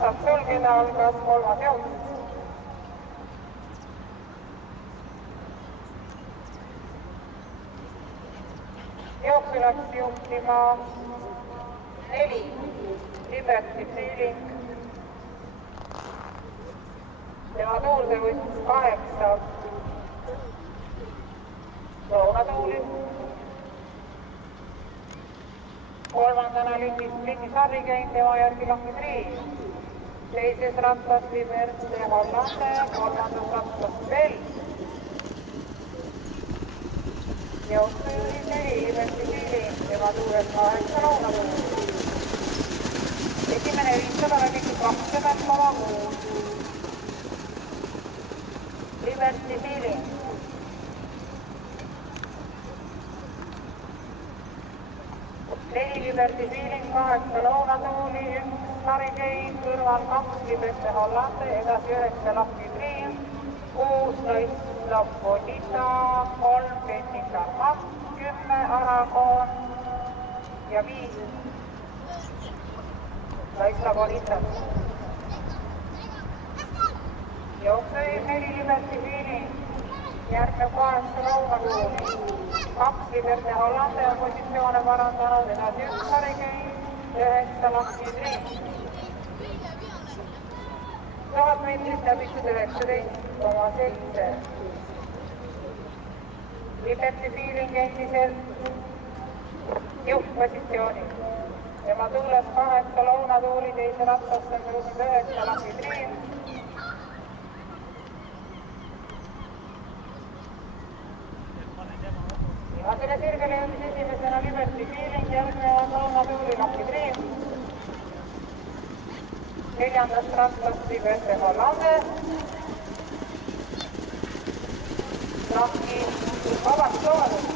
saab sulgeda, algas 3. jooks. Jooksu läks juhtima 4 Liberty Feeling. Tema tuulde võttis 8 Lõunatuuli. Kolmandana Linnis Harrigein, tema järgi Lucky Dream. Teises rattas Liberty Hollande, kolmandas rattas Bell. Jooksu juhib 4 Liberty Feeling, tema tuules 8 Lõunatuuli. Esimene 500 läbikki 20,6. Liberty Feeling. Neli Liberty Feeling, 8 Lõunatuuli, 1 Harrigein, kõrval 2 Liberty Hollande, edasi 9 Lucky Dream, 6 Laisla Bonita, 3 Bennica Mask, 10 Aragon ja 5 Laisla Bonita. Jooksu 4 Liberty Feeling, järgneb 8 Lõunatuuli, 2 Liberty Hollande on positsioone parandanud, edasi 1 Harrigein, 9 Lucky Dream. 1000 meetrit läbitud 19,7. Liberty Feeling endiselt juhtpositsioonil. Tema tuules 8 Lõunatuuli, teise rattasse on tõusnud 9 Lucky Dream. Viimasele sirgele jõudis esimesena Liberty Feeling, järgnevad Lõunatuuli Lucky Dream. Neljandast rattast Liberty Hollande. Lucky, vabandust,